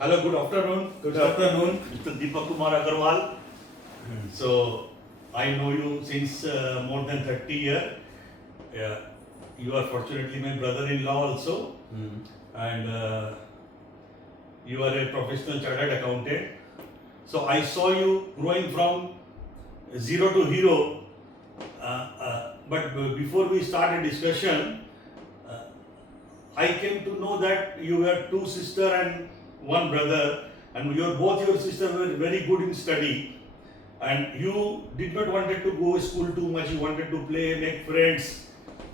Hello, good afternoon. Good afternoon. Mr. Deepak Kumar Agarwal. So, I know you since more than 30 years. Yeah, you are fortunately my brother-in-law also, and you are a professional chartered accountant. So, I saw you growing from zero to hero. But before we start a discussion, uh, I came to know that you have two sisters and one brother, and both your sisters were very good in study, and you did not wanted to go school too much. You wanted to play, make friends.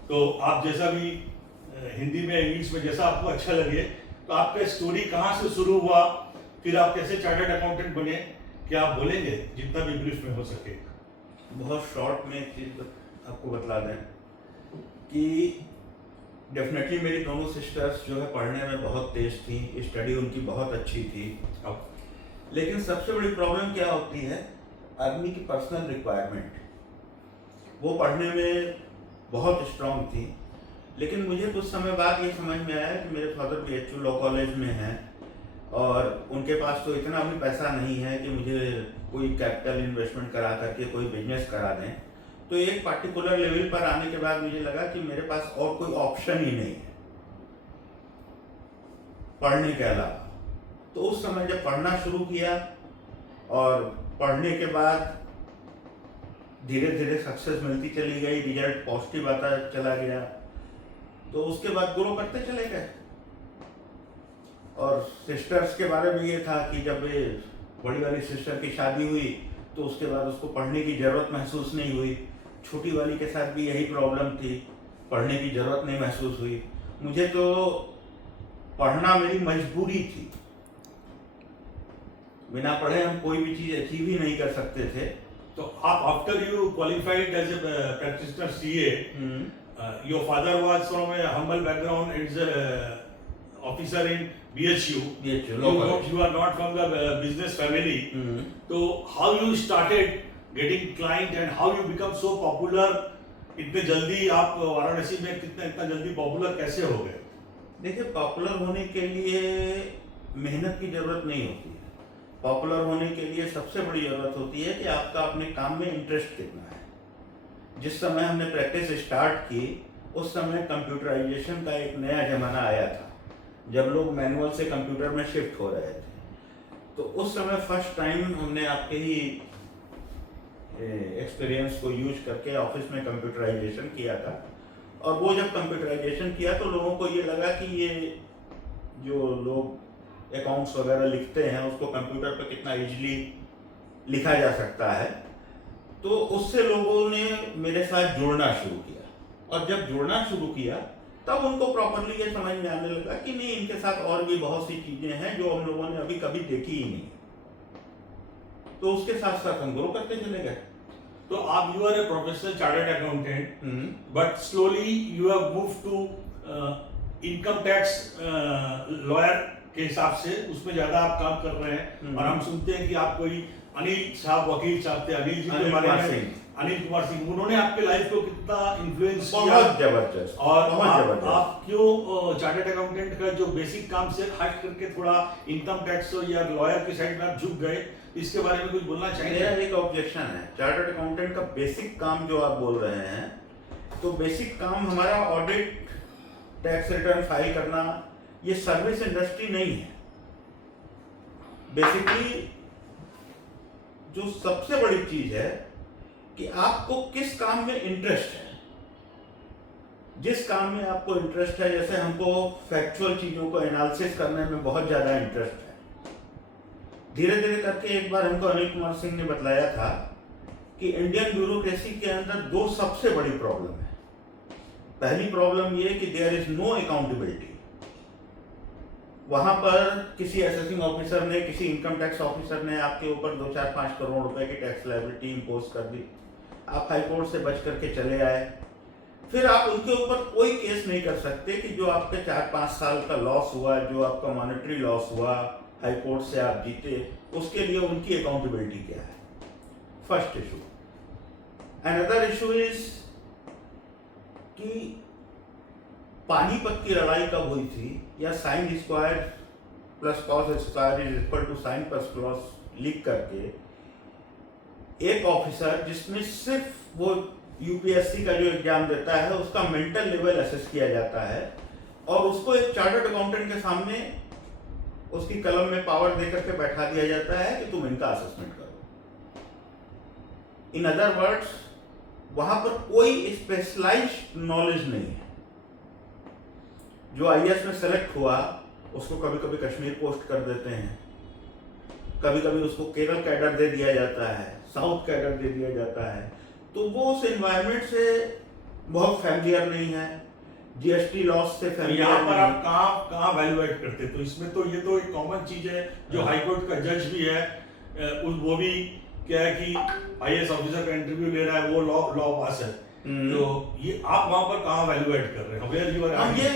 तो आप जैसा भी हिंदी में English में जैसा आपको अच्छा लगे, तो आपका स्टोरी कहाँ से शुरू हुआ, फिर आप कैसे चार्टर्ड अकाउंटेंट बने, क्या आप बोलेंगे जितना भी ब्रीफ में हो सके? बहुत शॉर्ट में एक चीज़ आपको बतला दें कि डेफिनेटली मेरी दोनों सिस्टर्स जो है पढ़ने में बहुत तेज थी, स्टडी उनकी बहुत अच्छी थी। लेकिन सबसे बड़ी प्रॉब्लम क्या होती है, आदमी की पर्सनल रिक्वायरमेंट। वो पढ़ने में बहुत स्ट्रांग थी, लेकिन मुझे कुछ समय बाद ये समझ में आया कि मेरे फादर BHU लॉ कॉलेज में हैं और उनके पास तो इतना भी पैसा नहीं है कि मुझे कोई कैपिटल इन्वेस्टमेंट करा करके कोई बिजनेस करा दें। तो एक पार्टिकुलर लेवल पर आने के बाद मुझे लगा कि मेरे पास और कोई ऑप्शन ही नहीं है पढ़ने के अलावा। तो उस समय जब पढ़ना शुरू किया और पढ़ने के बाद धीरे धीरे सक्सेस मिलती चली गई, रिजल्ट पॉजिटिव आता चला गया, तो उसके बाद ग्रो करते चले गए। और सिस्टर्स के बारे में ये था कि जब बड़ी वाली सिस्टर की शादी हुई तो उसके बाद उसको पढ़ने की ज़रूरत महसूस नहीं हुई। छोटी वाली के साथ भी यही प्रॉब्लम थी, पढ़ने की ज़रूरत नहीं महसूस हुई। मुझे तो पढ़ना मेरी मजबूरी थी, बिना पढ़े हम कोई भी चीज़ अचीव ही नहीं कर सकते थे। तो आप after you qualified as a practitioner CA, your father was from a humble background and is a officer in BHU. You are not from the business family. So how you started getting client and how you become so popular? इतने जल्दी आप वाराणसी में इतना जल्दी popular कैसे हो गए? देखिए, पॉपुलर होने के लिए मेहनत की ज़रूरत नहीं होती है। पॉपुलर होने के लिए सबसे बड़ी ज़रूरत होती है कि आपका अपने काम में इंटरेस्ट कितना है। जिस समय हमने प्रैक्टिस स्टार्ट की उस समय कंप्यूटराइजेशन का एक नया ज़माना आया था, जब लोग मैनुअल से कंप्यूटर में शिफ्ट हो रहे थे। तो उस समय फर्स्ट टाइम हमने आपके ही एक्सपीरियंस को यूज करके ऑफिस में कंप्यूटराइजेशन किया था। और वो जब कंप्यूटराइजेशन किया तो लोगों को ये लगा कि ये जो लोग अकाउंट्स वगैरह लिखते हैं उसको कंप्यूटर पर कितना इजीली लिखा जा सकता है। तो उससे लोगों ने मेरे साथ जुड़ना शुरू किया, और जब जुड़ना शुरू किया तब उनको प्रॉपरली ये समझ में आने लगा कि नहीं, इनके साथ और भी बहुत सी चीज़ें हैं जो हम लोगों ने अभी कभी देखी ही नहीं। तो उसके साथ साथ हम ग्रो करते चले गए। तो आप you are a professional chartered accountant, but slowly you have move to income tax lawyer के हिसाब से, उसमें ज्यादा आप काम कर रहे हैं। और हम सुनते हैं कि आप कोई अनिल साहब, वकील साहब थे, अनिल जी के बारे में, अनिल कुमार सिंह, उन्होंने आपके लाइफ को कितना इन्फ्लुएंस किया? बहुत जबरदस्त। और आप क्यों चार्टर्ड अकाउंटेंट का जो बेसिक काम से हट करके थोड़ा इनकम टैक्स या लॉयर की साइड में आप झुक गए, इसके बारे में कुछ बोलना चाहिए? मेरा एक ऑब्जेक्शन है, चार्टर्ड अकाउंटेंट का बेसिक काम जो आप बोल रहे हैं, तो बेसिक काम हमारा ऑडिट, टैक्स रिटर्न फाइल करना, ये सर्विस इंडस्ट्री नहीं है। बेसिकली जो सबसे बड़ी चीज है कि आपको किस काम में इंटरेस्ट है। जिस काम में आपको इंटरेस्ट है, जैसे हमको फैक्चुअल चीजों को एनालिसिस करने में बहुत ज्यादा इंटरेस्ट है। धीरे धीरे करके एक बार हमको अनिल कुमार सिंह ने बतलाया था कि इंडियन ब्यूरोक्रेसी के अंदर दो सबसे बड़ी प्रॉब्लम है। पहली प्रॉब्लम ये कि देयर इज नो अकाउंटेबिलिटी। वहां पर किसी असेसिंग ऑफिसर ने, किसी इनकम टैक्स ऑफिसर ने आपके ऊपर 2-4-5 करोड़ रुपए की टैक्स लायबिलिटी इम्पोज कर दी, आप हाई कोर्ट से बच करके चले आए, फिर आप उनके ऊपर कोई केस नहीं कर सकते कि जो आपके 4-5 साल का लॉस हुआ, जो आपका मॉनेटरी लॉस हुआ, हाई कोर्ट से आप जीते, उसके लिए उनकी अकाउंटेबिलिटी क्या है। First issue. Another issue is कि पानीपत की लड़ाई कब हुई थी या sine square plus cos square is equal to sine plus cos लिख करके एक ऑफिसर जिसमें सिर्फ वो यूपीएससी का जो एग्जाम देता है उसका मेंटल लेवल असेस किया जाता है और उसको एक चार्टर्ड अकाउंटेंट के सामने उसकी कलम में पावर दे करके बैठा दिया जाता है कि तुम इनका असेसमेंट करो। इन अदर वर्ड्स, वहां पर कोई स्पेशलाइज्ड नॉलेज नहीं है। जो आईएएस में सेलेक्ट हुआ उसको कभी कभी कश्मीर पोस्ट कर देते हैं, कभी कभी उसको केरल कैडर दे दिया जाता है, साउथ कैडर दे दिया जाता है, तो वो उस एनवायरनमेंट से बहुत फैमिलियर नहीं है, जीएसटी लॉस से फैमिलियर यहाँ पर नहीं। आप कहाँ वैल्यूएट करते? तो इसमें तो ये तो एक कॉमन चीज है जो हाई कोर्ट का जज भी है, वो भी क्या है कि आईएएस ऑफिसर का इंटरव्यू ले रहा है, वो लॉ पास है। तो ये आप वहां पर कहाँ वैल्यूएट कर रहे हैं? Where you are? हम ये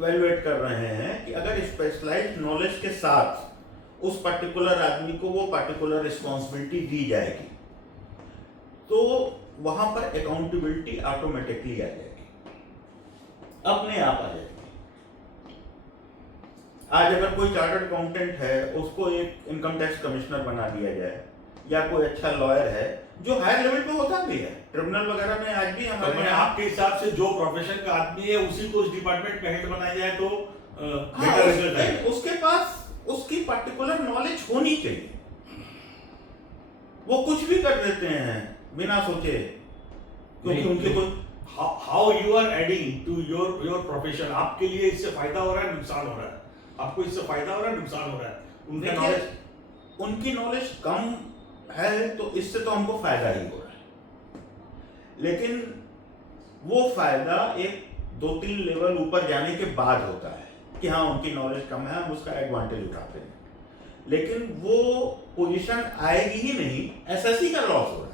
वैल्यूएट कर रहे हैं कि अगर स्पेशलाइज्ड नॉलेज के साथ उस पर्टिकुलर आदमी को वो पर्टिकुलर रिस्पॉन्सिबिलिटी दी जाएगी तो वहां पर अकाउंटेबिलिटी ऑटोमेटिकली आ जाएगी, अपने आप आ जाएगी। आज अगर कोई चार्टर्ड अकाउंटेंट है उसको एक इनकम टैक्स कमिश्नर बना दिया जाए, या कोई अच्छा लॉयर है जो हायर लेवल पे होता भी है, ट्रिब्यूनल वगैरह में आज भी हमारे तो आपके हिसाब से जो प्रोफेशन का आदमी है उसी को उस डिपार्टमेंट में हेड बनाया जाए तो बेटर रिजल्ट आएगा। उसके पास उसकी पर्टिकुलर नॉलेज होनी चाहिए। वो कुछ भी कर देते हैं बिना सोचे, क्योंकि उनके कोई how you are adding to your profession? आपके लिए इससे फायदा हो रहा है, नुकसान हो रहा है? आपको इससे फायदा हो रहा है, नुकसान हो रहा है? उनका नॉलेज, उनकी नॉलेज कम है तो इससे तो हमको फायदा ही हो रहा है, लेकिन वो फायदा एक 2-3 लेवल ऊपर जाने के बाद होता है कि हाँ उनकी नॉलेज कम है, हम उसका एडवांटेज उठाते हैं, लेकिन वो पोजीशन आएगी ही नहीं। एसएससी का लॉस हो रहा है।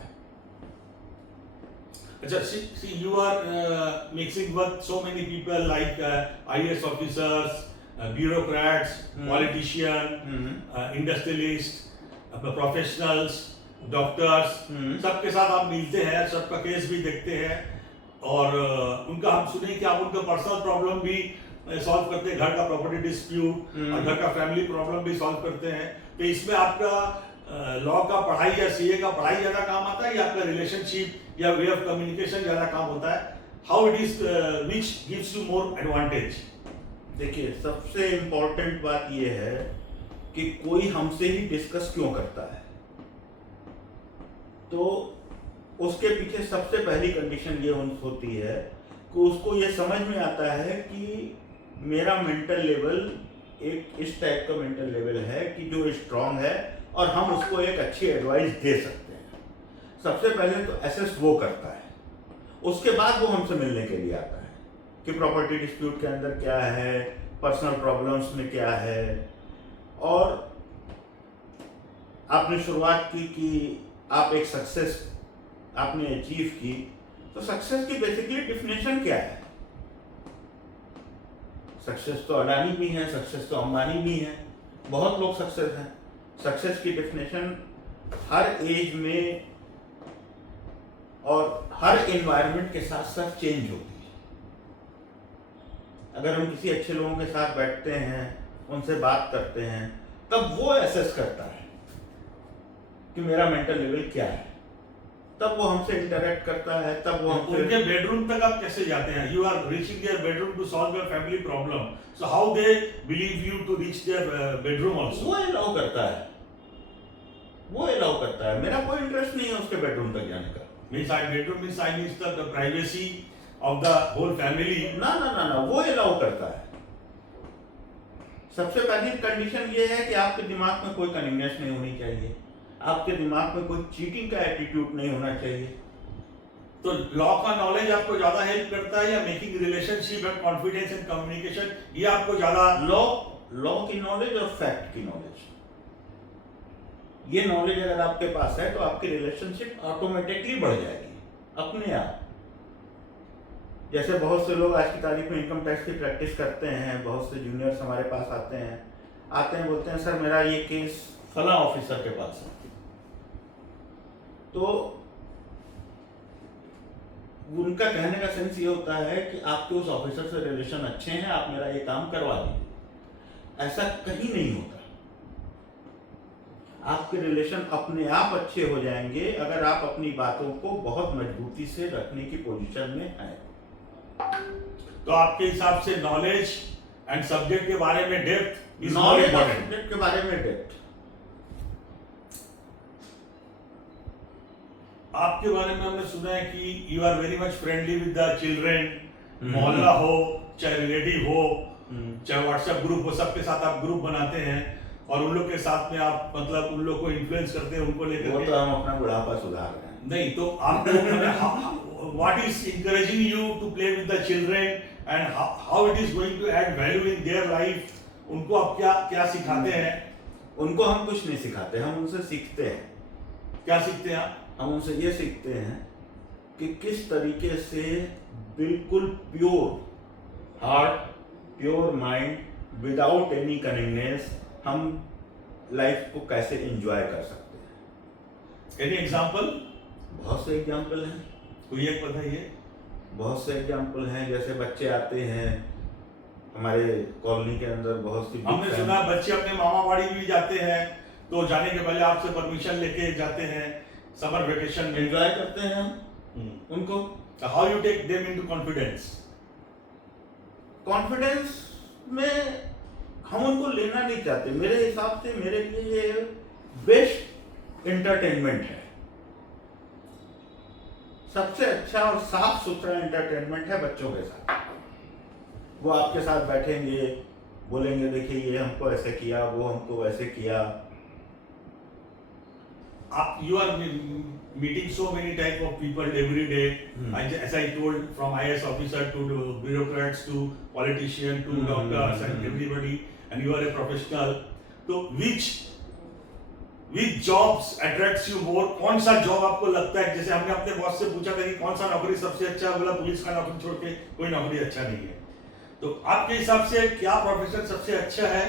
अच्छा, see, you are mixing with so many people like IAS officers, bureaucrats, politicians, industrialists, professionals, doctors, सबके साथ आप मिलते हैं, सबका केस भी देखते हैं और उनका हम सुने कि आप उनका पर्सनल प्रॉब्लम भी सॉल्व करते हैं, घर का प्रॉपर्टी डिस्प्यूट और घर का फैमिली प्रॉब्लम भी सॉल्व करते हैं। तो इसमें आपका लॉ का पढ़ाई या सीए का पढ़ाई ज्यादा काम आता है या आपका रिलेशनशिप या वे ऑफ कम्युनिकेशन ज्यादा काम होता है? How it is which gives you more advantage? देखिए, सबसे इम्पोर्टेंट बात यह है कि कोई हमसे ही डिस्कस क्यों करता है, तो उसके पीछे सबसे पहली कंडीशन ये होती है कि उसको ये समझ में आता है कि मेरा मेंटल लेवल एक इस टाइप का मेंटल लेवल है कि जो स्ट्रांग है और हम उसको एक अच्छी एडवाइस दे सकते हैं। सबसे पहले तो एसेस वो करता है, उसके बाद वो हमसे मिलने के लिए आता है कि प्रॉपर्टी डिस्प्यूट के अंदर क्या है, पर्सनल प्रॉब्लम्स में क्या है। और आपने शुरुआत की कि आप एक सक्सेस आपने अचीव की, तो सक्सेस की बेसिकली डेफिनेशन क्या है? सक्सेस तो अडानी भी है, सक्सेस तो अंबानी भी है, बहुत लोग सक्सेस हैं। सक्सेस की डेफिनेशन हर एज में और हर एनवायरनमेंट के साथ साथ चेंज होती है। अगर हम किसी अच्छे लोगों के साथ बैठते हैं, उनसे बात करते हैं, तब वो एसेस करता है कि मेरा मेंटल लेवल क्या है, तब वो हमसे इंटरेक्ट करता है, तब वो हमसे उनके बेडरूम तक आप कैसे जाते हैं? You are reaching their bedroom to solve your family problem, so how they believe you to reach their bedroom also? वो अलाउ करता है, वो अलाउ करता है। मेरा कोई इंटरेस्ट नहीं है उसके बेडरूम तक जाने का। Means I bedroom means I means the privacy of the whole family. ना ना ना ना, वो अलाउ करता है। सबसे पहली कंडीशन ये है कि आपके दिमाग में कोई कन्वीनियंस नहीं होनी चाहिए, आपके दिमाग में कोई चीटिंग का एटीट्यूड नहीं होना चाहिए। तो लॉ का नॉलेज आपको ज्यादा हेल्प करता है या making relationship and confidence and communication ये आपको ज्यादा? लॉ की नॉलेज और फैक्ट की नॉलेज, ये नॉलेज अगर आपके पास है तो आपकी रिलेशनशिप ऑटोमेटिकली बढ़ जाएगी अपने आप। जैसे बहुत से लोग आज की तारीख में इनकम टैक्स की प्रैक्टिस करते हैं, बहुत से जूनियर्स हमारे पास आते हैं बोलते हैं सर मेरा ये केस फला ऑफिसर के पास है, तो उनका कहने का सेंस ये होता है कि आपके उस ऑफिसर से रिलेशन अच्छे हैं, आप मेरा ये काम करवा दीजिए। ऐसा कहीं नहीं होता। आपके रिलेशन अपने आप अच्छे हो जाएंगे अगर आप अपनी बातों को बहुत मजबूती से रखने की पोजीशन में हैं। तो आपके हिसाब से नॉलेज एंड सब्जेक्ट के बारे में डेप्थ इज मोर नॉलेज और इम्पोर्टेंट। सब्जेक्ट के बारे में डेप्थ। आपके बारे में हमने सुना है कि you are very much friendly with the children, मोहल्ला हो चाहे रिलेटिव हो चाहे व्हाट्सएप ग्रुप हो, सबके साथ आप ग्रुप बनाते हैं और उन लोग के साथ में आप मतलब उन लोग को इन्फ्लुएंस करते हैं उनको लेकर वो के। तो हम अपना बुढ़ापा सुधार रहे हैं। नहीं तो आपको what is encouraging you to play with the children and how it is going to add value in their life, उनको आप क्या क्या सिखाते हैं? उनको हम कुछ नहीं सिखाते, हम उनसे सीखते हैं। क्या सीखते हैं आप? हम उनसे ये सीखते हैं कि किस तरीके से बिल्कुल pure heart, pure mind, without any cunningness हम लाइफ को कैसे एंजॉय कर सकते हैं। Any example? बहुत से एग्जाम्पल हैं। कोई एक बताइए। बहुत से एग्जाम्पल हैं, जैसे बच्चे आते हैं हमारे कॉलोनी के अंदर, बहुत सी हमने सुना बच्चे अपने मामा बाड़ी भी जाते हैं तो जाने के पहले आपसे परमिशन लेके जाते हैं समर वेकेशन में। एंजॉय करते हैं हम उनको। How you take them into confidence? Confidence में हम उनको लेना नहीं चाहते। मेरे हिसाब से मेरे लिए ये बेस्ट एंटरटेनमेंट है, सबसे अच्छा और साफ सुथरा एंटरटेनमेंट है बच्चों के साथ। वो आपके साथ बैठेंगे, बोलेंगे देखिए ये हमको ऐसे किया, वो हमको वैसे किया। आप you are meeting so many type of people every day. As I told, from IAS officer to bureaucrats to politician to doctors and everybody, and you are a professional. So which jobs attracts you more? कौन सा job आपको लगता है, जैसे हमने अपने boss से पूछा था कि कौन सा नौकरी सबसे अच्छा है, बोला पुलिस का नौकरी छोड़ के कोई नौकरी अच्छा नहीं है। तो आपके हिसाब से क्या प्रोफेशन सबसे अच्छा है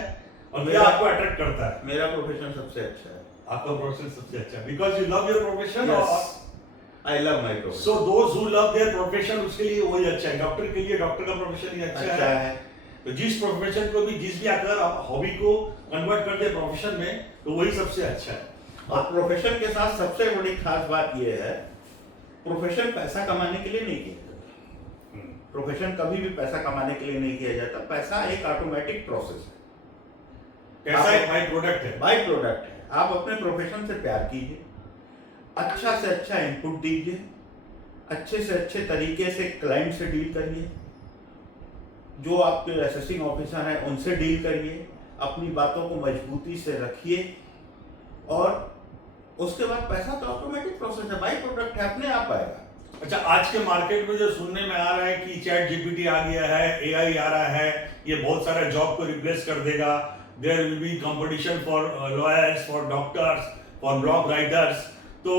और क्या आपको अट्रैक्ट करता है? मेरा प्रोफेशन सबसे अच्छा है। आपका प्रोफेशन सबसे अच्छा है because you love your profession. I love my profession. So those who love their profession उसके लिए वही अच्छा है। डॉक्टर के लिए डॉक्टर का प्रोफेशन ही अच्छा है। तो जिस प्रोफेशन को भी जिस भी अगर आप हॉबी को कन्वर्ट कर दे प्रोफेशन में तो वही सबसे अच्छा है। और प्रोफेशन के साथ सबसे बड़ी खास बात यह है, प्रोफेशन पैसा कमाने के लिए नहीं किया जाता। प्रोफेशन कभी भी पैसा कमाने के लिए नहीं किया जाता। पैसा एक ऑटोमेटिक प्रोसेस है, पैसा एक बाई प्रोडक्ट है। बाई प्रोडक्ट है। आप अपने प्रोफेशन से प्यार कीजिए, अच्छा से अच्छा इनपुट दीजिए, अच्छे से अच्छे तरीके से क्लाइंट से डील करिए, जो आपके असेसिंग ऑफिसर हैं उनसे डील करिए, अपनी बातों को मजबूती से रखिए और उसके बाद पैसा तो ऑटोमेटिक प्रोसेस है, बाई प्रोडक्ट है, अपने आप आएगा। अच्छा, आज के मार्केट में जो सुनने में आ रहा है कि चैट जीपीटी आ गया है, एआई आ रहा है, ये बहुत सारे जॉब को रिप्लेस कर देगा, there will be competition for lawyers, for doctors, for blog writers, तो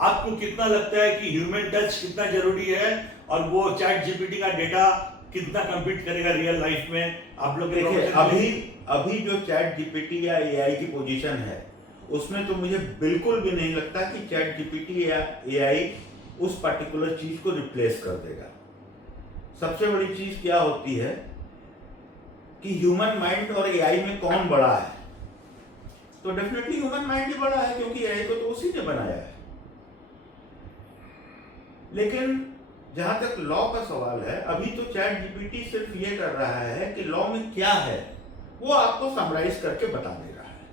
आपको कितना लगता है कि ह्यूमन टच कितना जरूरी है और वो चैट जीपीटी का डेटा कितना कम्पीट करेगा रियल लाइफ में? आप लोग देखिए, अभी जो चैट जीपीटी या एआई की पोजीशन है उसमें तो मुझे बिल्कुल भी नहीं लगता कि चैट जीपीटी या एआई उस पर्टिकुलर चीज को रिप्लेस कर देगा। सबसे बड़ी चीज क्या होती है कि ह्यूमन माइंड और एआई में कौन बड़ा है, तो डेफिनेटली ह्यूमन माइंड ही बड़ा है क्योंकि एआई को तो उसी ने बनाया है। लेकिन जहां तक लॉ का सवाल है, अभी तो चैट जीपीटी सिर्फ ये कर रहा है कि लॉ में क्या है वो आपको समराइज करके बता दे रहा है,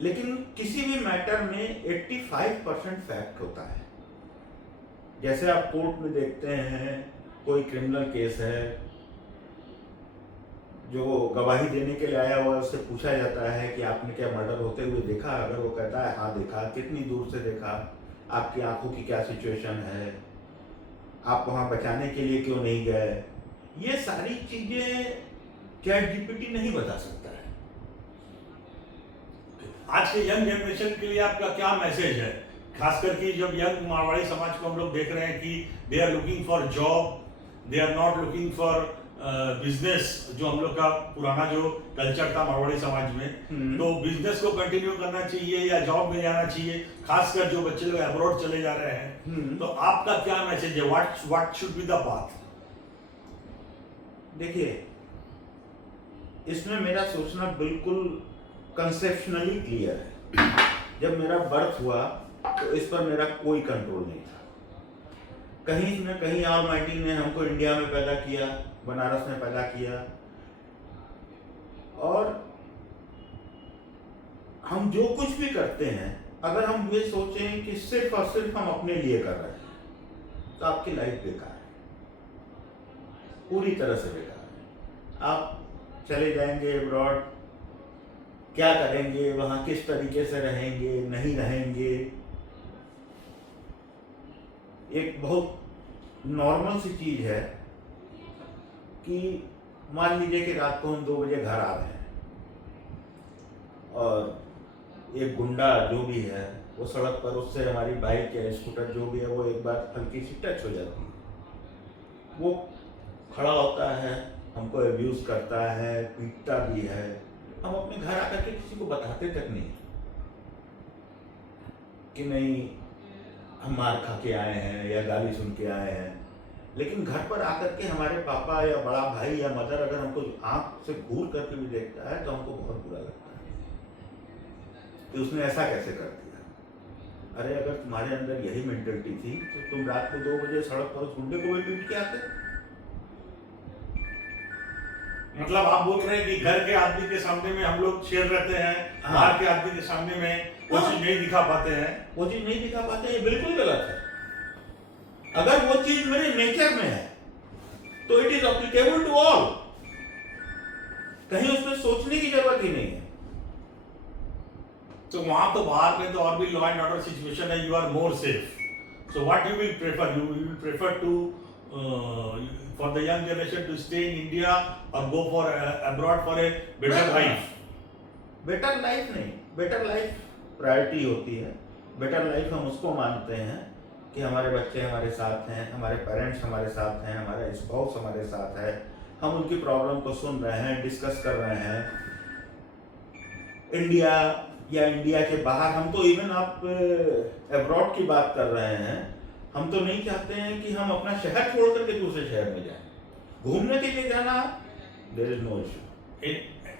लेकिन किसी भी मैटर में 85% फैक्ट होता है। जैसे आप कोर्ट में देखते हैं, कोई क्रिमिनल केस है, जो गवाही देने के लिए आया हुआ उससे पूछा जाता है कि आपने क्या मर्डर होते हुए देखा? अगर वो कहता है हाँ देखा, कितनी दूर से देखा, आपकी आंखों की क्या सिचुएशन है, आप वहां बचाने के लिए क्यों नहीं गए, ये सारी चीजें चैट जीपीटी नहीं बता सकता है। आज के यंग जनरेशन के लिए आपका क्या मैसेज है, खास करके जब यंग मारवाड़ी समाज को हम लोग देख रहे हैं कि they are looking for job, they are not looking for business, जो हम लोग का पुराना जो कल्चर था मारवाड़ी समाज में, तो बिजनेस को कंटिन्यू करना चाहिए या जॉब में जाना चाहिए, खासकर जो बच्चे लोग अब्रॉड चले जा रहे हैं, तो आपका क्या मैसेज है? What should be the path? देखिए, इसमें मेरा सोचना बिल्कुल कंसेप्शनली क्लियर है। जब मेरा बर्थ हुआ तो इस पर मेरा कोई कंट्रोल नहीं था। कहीं न कहीं ऑलमाइटी ने हमको इंडिया में पैदा किया, बनारस में पैदा किया, और हम जो कुछ भी करते हैं अगर हम ये सोचें कि सिर्फ और सिर्फ हम अपने लिए कर रहे हैं तो आपकी लाइफ बेकार है, पूरी तरह से बेकार है। आप चले जाएंगे अब्रॉड, क्या करेंगे वहाँ, किस तरीके से रहेंगे, नहीं रहेंगे। एक बहुत नॉर्मल सी चीज है कि मान लीजिए कि रात को हम 2 बजे घर आ रहे हैं और एक गुंडा जो भी है वो सड़क पर, उससे हमारी बाइक या स्कूटर जो भी है वो एक बार हल्की सी टच हो जाती है, वो खड़ा होता है, हमको अब्यूज करता है, पीटता भी है। हम अपने घर आकर के किसी को बताते तक नहीं कि नहीं हम मार खा के आए हैं या गाली सुन के आए हैं, लेकिन घर पर आकर के हमारे पापा या बड़ा भाई या मदर अगर हमको आंख से घूर करके भी देखता है तो हमको बहुत बुरा लगता है कि उसने ऐसा कैसे कर दिया। अरे अगर तुम्हारे अंदर यही मेंटलिटी थी तो तुम रात को 2 बजे सड़क पर उस गुंडे को भी पीट के आते। मतलब आप बोल रहे हैं कि घर के आदमी के सामने में हम लोग शेर रहते हैं, हाँ। बाहर के आदमी के सामने में वो चीज नहीं दिखा पाते हैं। वो चीज नहीं दिखा पाते, ये बिल्कुल गलत है। अगर वो चीज मेरे नेचर में है तो it is applicable to all, कहीं उसमें सोचने की जरूरत ही नहीं है। तो वहां तो बाहर में तो और भी लॉ एंड ऑर्डर सिचुएशन है, you are more safe. So what you will prefer, you will prefer to for the young generation to stay in India or go for abroad for a better life? Better life नहीं, better life priority होती है। Better life हम उसको मानते हैं कि हमारे बच्चे हमारे साथ हैं, हमारे पेरेंट्स हमारे साथ हैं, हमारा स्पाउस हमारे साथ है, हम उनकी प्रॉब्लम को सुन रहे हैं, डिस्कस कर रहे हैं। इंडिया या इंडिया के बाहर, हम तो इवन आप अब्रॉड की बात कर रहे हैं, हम तो नहीं चाहते हैं कि हम अपना शहर छोड़ करके दूसरे शहर में जाएं। घूमने के लिए जाना, there is no issue.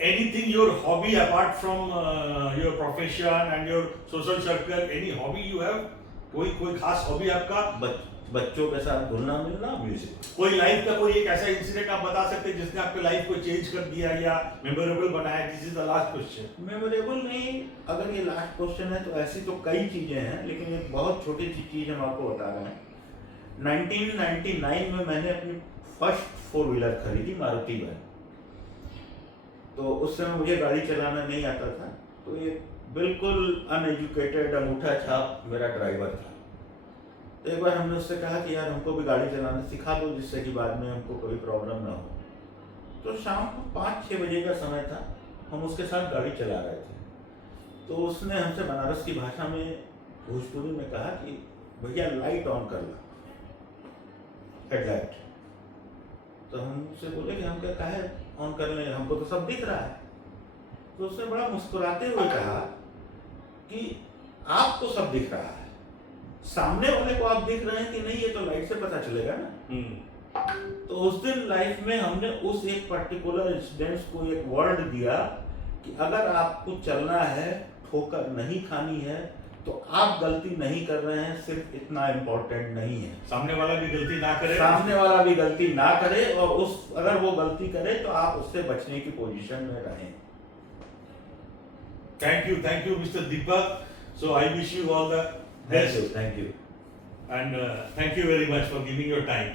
Anything, your hobby apart from your profession and your social circle, any hobby you have? कोई खास हॉबी आपका? बच्चों के साथ घुलना मिलना, म्यूजिक। कोई लाइफ का कोई एक ऐसा इंसिडेंट आप बता सकते हैं जिसने आपके लाइफ को चेंज कर दिया या मेमोरेबल बनाया? This is the last question. Memorable नहीं, अगर ये लास्ट क्वेश्चन है तो ऐसी तो कई चीजें हैं, लेकिन एक बहुत छोटी सी चीज हम आपको बता रहे हैं। 1999 में मैंने अपनी फर्स्ट 4 व्हीलर खरीदी, मारुति वैन। तो उस समय मुझे गाड़ी चलाना नहीं आता था, तो ये बिल्कुल अनएजुकेटेड अंगूठा छाप मेरा ड्राइवर था। तो एक बार हमने उससे कहा कि यार हमको भी गाड़ी चलाना सिखा दो, जिससे कि बाद में हमको कोई प्रॉब्लम ना हो। तो शाम को 5-6 बजे का समय था, हम उसके साथ गाड़ी चला रहे थे। तो उसने हमसे बनारस की भाषा में, भोजपुरी में कहा कि भैया लाइट ऑन कर लो, हेडलाइट। तो हम उससे बोले कि हम क्या काहे ऑन कर लें, हमको तो सब दिख रहा है। तो उसने बड़ा मुस्कुराते हुए कहा कि आपको सब दिख रहा है, सामने वाले को आप दिख रहे हैं कि नहीं ये तो लाइट से पता चलेगा ना। तो उस दिन लाइफ में हमने उस एक पर्टिकुलर इंसिडेंट्स को एक वर्ड दिया कि अगर आपको चलना है, ठोकर नहीं खानी है, तो आप गलती नहीं कर रहे हैं, सिर्फ इतना इम्पोर्टेंट नहीं है। सामने वाला भी गलती ना करे, सामने वाला भी गलती ना करे, और उस अगर वो गलती करे तो आप उससे बचने की पोजीशन में रहें। Thank you mister Deepak. So I wish you all the best. Thank you and thank you very much for giving your time.